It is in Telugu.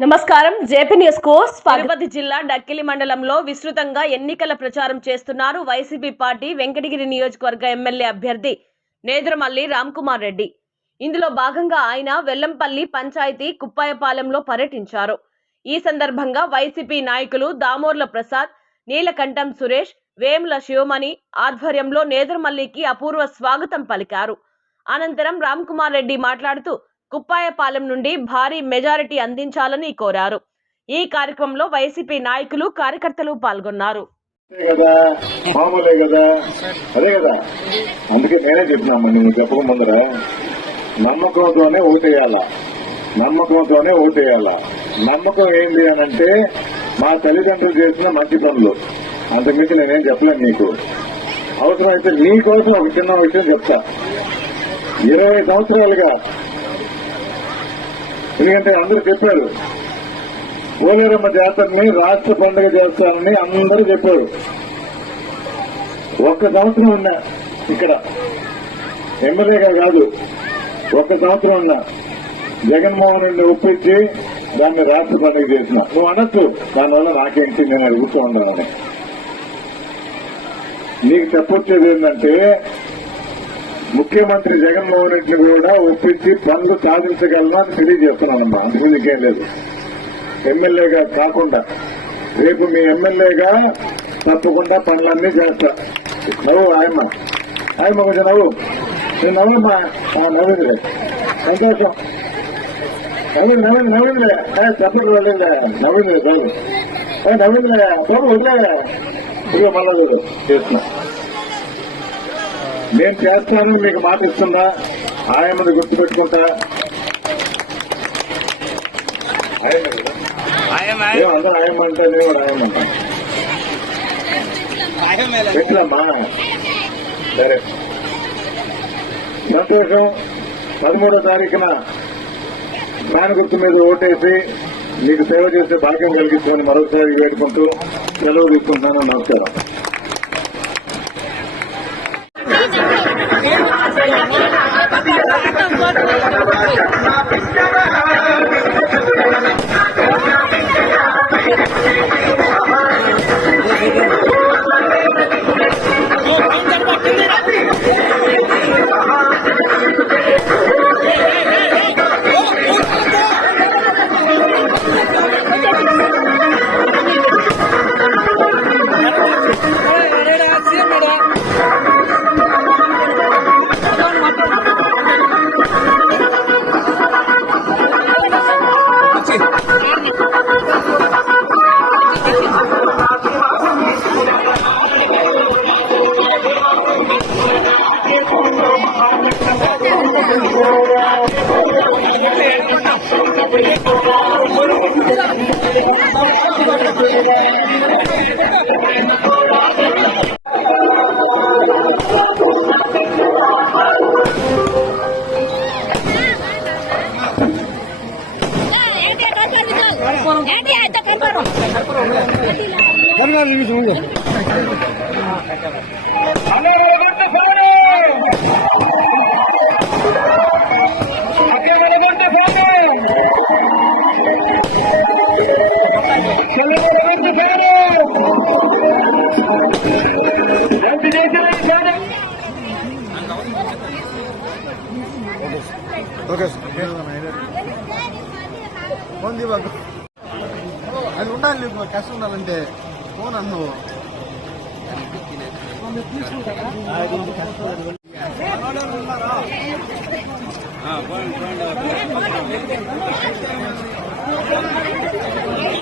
నమస్కారం. జేపీ న్యూస్కు తిరుపతి జిల్లా డక్కిలి మండలంలో విస్తృతంగా ఎన్నికల ప్రచారం చేస్తున్నారు వైసీపీ పార్టీ వెంకటగిరి నియోజకవర్గ ఎమ్మెల్యే అభ్యర్థి నేదురమల్లి రామ్కుమార్ రెడ్డి. ఇందులో భాగంగా ఆయన వెల్లంపల్లి పంచాయతీ కుప్పాయపాలెంలో పర్యటించారు. ఈ సందర్భంగా వైసీపీ నాయకులు దామోర్ల ప్రసాద్ నీలకంఠం సురేష్ వేముల శివమణి ఆధ్వర్యంలో నేదురమల్లికి అపూర్వ స్వాగతం పలికారు. అనంతరం రామ్కుమార్ రెడ్డి మాట్లాడుతూ కుప్పాయపాలెం నుండి భారీ మెజారిటీ అందించాలని కోరారు. ఈ కార్యక్రమంలో వైసీపీ నాయకులు కార్యకర్తలు పాల్గొన్నారు. కదా మామూలే కదా. అదే కదా. అందుకే నేనే చెప్పినామ్మా నువ్వు చెప్పక ముందర. నమ్మకంతోనే ఓటేయాలా? నమ్మకంతోనే ఓటేయాలా? నమ్మకం ఏంటి అని అంటే మా తల్లిదండ్రులు చేసిన మంచి పనులు. అంతకుమించి నేనేం చెప్పలేను నీకు. అవసరమైతే నీకోసం ఒక చిన్న విషయం చెప్తా. ఇరవై సంవత్సరాలుగా ఎందుకంటే అందరూ చెప్పారు పోలేరమ్మ జాతరని రాష్ట్ర పండుగ చేస్తానని అందరూ చెప్పారు. ఒక్క సంవత్సరం ఉన్నా ఇక్కడ ఎమ్మెల్యేగా కాదు ఒక్క సంవత్సరం ఉన్నా జగన్మోహన్ రెడ్డి ఒప్పించి దాన్ని రాష్ట్ర పండుగ చేసిన. నువ్వు అనొచ్చు దానివల్ల నాకేంటి నేను అడుగుతూ ఉన్నానని నీకు చెప్పొచ్చేది ఏంటంటే ముఖ్యమంత్రి జగన్మోహన్ రెడ్డిని కూడా ఒప్పించి పనులు సాధించగలను అని తెలియజేస్తున్నానమ్మా. అందుకు లేదు. ఎమ్మెల్యేగా కాకుండా రేపు మీ ఎమ్మెల్యేగా తప్పకుండా పనులన్నీ చేస్తా. నవ్వు ఆయమ్మ. ఆయమ్మ కొంచెం నవ్వు. నేను నవ్వమ్మా. నవ్వులే సంతోషం. నవ్వు నవ్వు నవ్వులే తప్పకు చెప్పకు వెళ్ళిందే నవ్వింది బాబు నవ్వులే నవ్విందిలే. బాబు వదిలే మళ్ళా చేస్తున్నా. నేను చేస్తాను మీకు మాట ఇస్తున్నా ఆయమ్మని గుర్తుపెట్టుకుంటా అందరూ నేను కూడా ఎట్లమ్మా సరే. సంతోషం. పదమూడో తారీఖున ఫ్యాన్ గుర్తు మీద ఓటేసి మీకు సేవ చేసే భాగ్యం కలిగించమని మరొకసారి వేడుకుంటూ సెలవు తీసుకుంటాను నమస్కారం. ఏంటి అయితే ఫోన్ దివ్వకు అది ఉండాలి నీకు కష్టం ఉండాలంటే. ఫోన్ అన్నావు